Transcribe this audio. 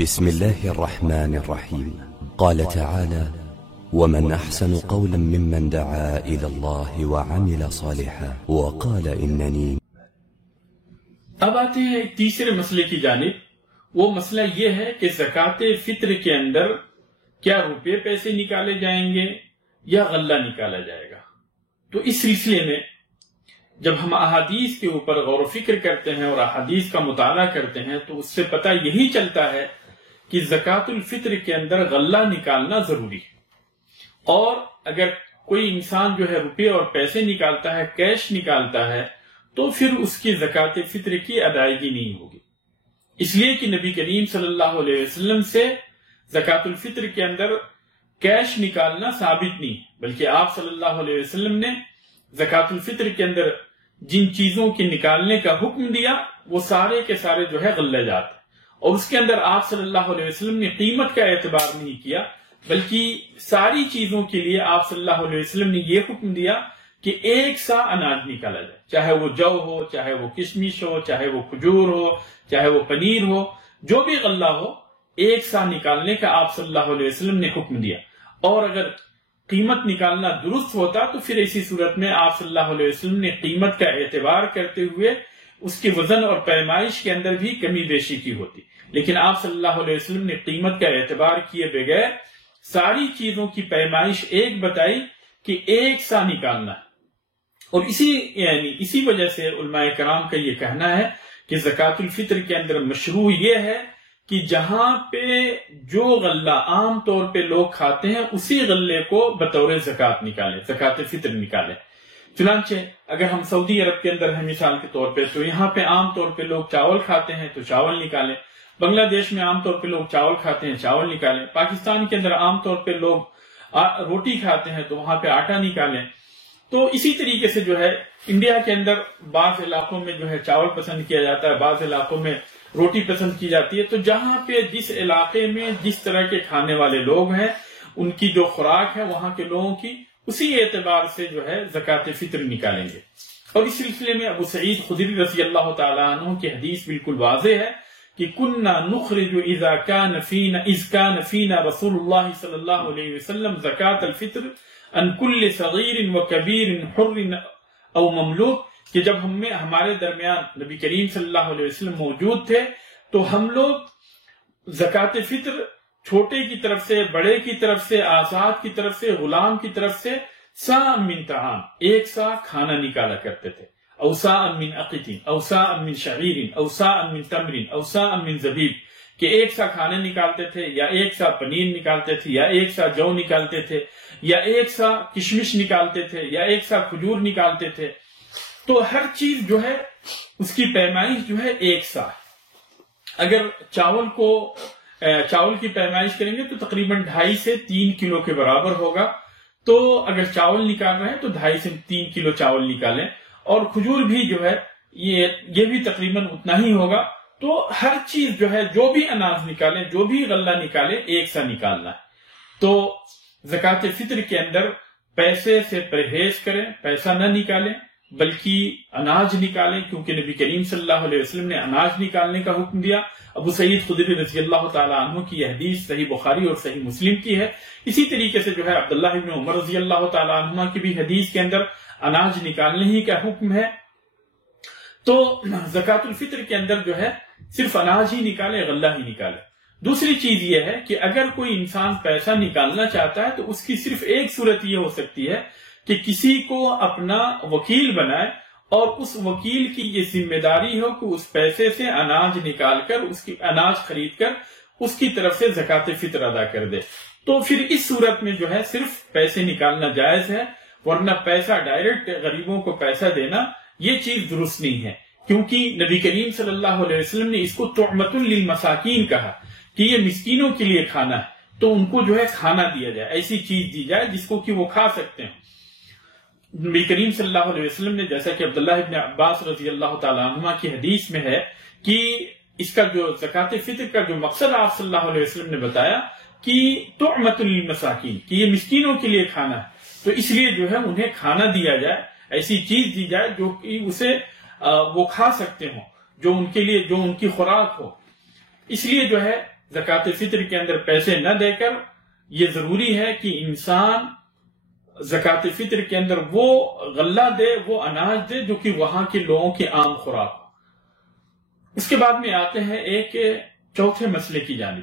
بسم الله الرحمن الرحيم. قال تعالى: ومن أحسن قولا ممن دعا إلى الله وعمل صالحا وقال إنني. اب آتے ہیں ایک تیسرے مسئلے کی جانب۔ وہ مسئلہ یہ ہے کہ زکوٰۃ فطر کے اندر کیا روپے پیسے نکالے جائیں گے یا غلہ نکالا جائے گا۔ تو اس سلسلے میں جب ہم احادیث کے اوپر غور و فکر کرتے ہیں اور احادیث کا مطالعہ کرتے ہیں تو اس سے پتہ یہی چلتا ہے کہ زکوٰۃ الفطر کے اندر غلہ نکالنا ضروری ہے، اور اگر کوئی انسان جو ہے روپے اور پیسے نکالتا ہے، کیش نکالتا ہے، تو پھر اس کی زکوٰۃ فطر کی ادائیگی نہیں ہوگی، اس لیے کہ نبی کریم صلی اللہ علیہ وسلم سے زکوٰۃ الفطر کے اندر کیش نکالنا ثابت نہیں، بلکہ آپ صلی اللہ علیہ وسلم نے زکوٰۃ الفطر کے اندر جن چیزوں کے نکالنے کا حکم دیا وہ سارے کے سارے جو ہے غلہ جات ہیں، اور اس کے اندر آپ صلی اللہ علیہ وسلم نے قیمت کا اعتبار نہیں کیا، بلکہ ساری چیزوں کے لیے آپ صلی اللہ علیہ وسلم نے یہ حکم دیا کہ ایک سا اناج نکالا جائے، چاہے وہ جو ہو، چاہے وہ کشمش ہو، چاہے وہ کھجور ہو، چاہے وہ پنیر ہو، جو بھی غلہ ہو، ایک سا نکالنے کا آپ صلی اللہ علیہ وسلم نے حکم دیا۔ اور اگر قیمت نکالنا درست ہوتا تو پھر ایسی صورت میں آپ صلی اللہ علیہ وسلم نے قیمت کا اعتبار کرتے ہوئے اس کے وزن اور پیمائش کے اندر بھی کمی بیشی کی ہوتی، لیکن آپ صلی اللہ علیہ وسلم نے قیمت کا اعتبار کیے بغیر ساری چیزوں کی پیمائش ایک بتائی کہ ایک سا نکالنا ہے۔ اور اسی وجہ سے علماء کرام کا یہ کہنا ہے کہ زکوٰۃ الفطر کے اندر مشروع یہ ہے کہ جہاں پہ جو غلہ عام طور پہ لوگ کھاتے ہیں اسی غلے کو بطور زکوٰۃ نکالیں، زکوٰۃ فطر نکالیں۔ چنانچہ اگر ہم سعودی عرب کے اندر ہیں مثال کے طور پہ، تو یہاں پہ عام طور پہ لوگ چاول کھاتے ہیں تو چاول نکالیں، بنگلہ دیش میں عام طور پہ لوگ چاول کھاتے ہیں، چاول نکالیں، پاکستان کے اندر عام طور پہ لوگ روٹی کھاتے ہیں تو وہاں پہ آٹا نکالیں۔ تو اسی طریقے سے جو ہے انڈیا کے اندر بعض علاقوں میں جو ہے چاول پسند کیا جاتا ہے، بعض علاقوں میں روٹی پسند کی جاتی ہے۔ تو جہاں پہ جس علاقے میں جس طرح کے کھانے والے لوگ ہیں، ان کی جو خوراک ہے وہاں کے لوگوں کی، اسی اعتبار سے جو ہے زکوٰۃ فطر نکالیں گے۔ اور اس سلسلے میں ابو سعید خدری رضی اللہ تعالیٰ عنہ کی حدیث بالکل واضح ہے کہ کننا نخرج اذا كان فينا رسول اللہ صلی اللہ علیہ وسلم زکوٰۃ الفطر عن كل صغیر وکبیر حر او مملوک، کہ جب ہمارے درمیان نبی کریم صلی اللہ علیہ وسلم موجود تھے تو ہم لوگ زکوٰۃ فطر چھوٹے کی طرف سے، بڑے کی طرف سے، آزاد کی طرف سے، غلام کی طرف سے ساء من طعام، ایک سا کھانا نکالا کرتے تھے، او ساء من عقیط، او ساء من شعیر، او ساء من تمر، او ساء من زبیب، کہ ایک سا کھانے نکالتے تھے، یا ایک سا پنیر نکالتے تھے، یا ایک سا جو نکالتے تھے، یا ایک سا کشمش نکالتے تھے، یا ایک سا کھجور نکالتے تھے۔ تو ہر چیز جو ہے اس کی پیمائش جو ہے ایک سا ہے۔ اگر چاول کی پیمائش کریں گے تو تقریباً 2.5 سے 3 کلو کے برابر ہوگا، تو اگر چاول نکال رہے ہیں تو 2.5 سے 3 کلو چاول نکالیں، اور کھجور بھی جو ہے یہ بھی تقریباً اتنا ہی ہوگا۔ تو ہر چیز جو ہے، جو بھی اناج نکالیں، جو بھی غلہ نکالیں، ایک سا نکالنا ہے۔ تو زکوٰۃ فطر کے اندر پیسے سے پرہیز کریں، پیسہ نہ نکالیں بلکہ اناج نکالیں، کیونکہ نبی کریم صلی اللہ علیہ وسلم نے اناج نکالنے کا حکم دیا۔ ابو سعید خدری رضی اللہ تعالیٰ عنہ کی یہ حدیث صحیح بخاری اور صحیح مسلم کی ہے۔ اسی طریقے سے جو ہے عبداللہ ابن عمر رضی اللہ تعالیٰ عنہ کی بھی حدیث کے اندر اناج نکالنے ہی کا حکم ہے۔ تو زکوٰۃ الفطر کے اندر جو ہے صرف اناج ہی نکالے، غلہ ہی نکالے۔ دوسری چیز یہ ہے کہ اگر کوئی انسان پیسہ نکالنا چاہتا ہے تو اس کی صرف ایک صورت یہ ہو سکتی ہے کہ کسی کو اپنا وکیل بنائے، اور اس وکیل کی یہ ذمہ داری ہو کہ اس پیسے سے اناج نکال کر، اس کی اناج خرید کر اس کی طرف سے زکوٰۃ فطر ادا کر دے۔ تو پھر اس صورت میں جو ہے صرف پیسے نکالنا جائز ہے، ورنہ پیسہ ڈائریکٹ غریبوں کو پیسہ دینا یہ چیز درست نہیں ہے، کیونکہ نبی کریم صلی اللہ علیہ وسلم نے اس کو طعمۃ للمساکین کہا کہ یہ مسکینوں کے لیے کھانا ہے، تو ان کو جو ہے کھانا دیا جائے، ایسی چیز دی جائے جس کو کہ وہ کھا سکتے ہیں۔ نبی کریم صلی اللہ علیہ وسلم نے، جیسا کہ عبداللہ ابن عباس رضی اللہ تعالیٰ عنہ کی حدیث میں ہے کہ اس کا جو زکوٰۃ فطر کا جو مقصد آپ صلی اللہ علیہ وسلم نے بتایا کہ طعمۃ للمساکین، کہ یہ مسکینوں کے لیے کھانا ہے، تو اس لیے جو ہے انہیں کھانا دیا جائے، ایسی چیز دی جائے جو کہ اسے وہ کھا سکتے ہوں، جو ان کے لیے، جو ان کی خوراک ہو۔ اس لیے جو ہے زکوٰۃ فطر کے اندر پیسے نہ دے کر یہ ضروری ہے کہ انسان زکوٰۃ فطر کے اندر وہ غلہ دے، وہ اناج دے جو کہ وہاں کے لوگوں کی عام خوراک ہو۔ اس کے بعد میں آتے ہیں ایک چوتھے مسئلے کی جانب،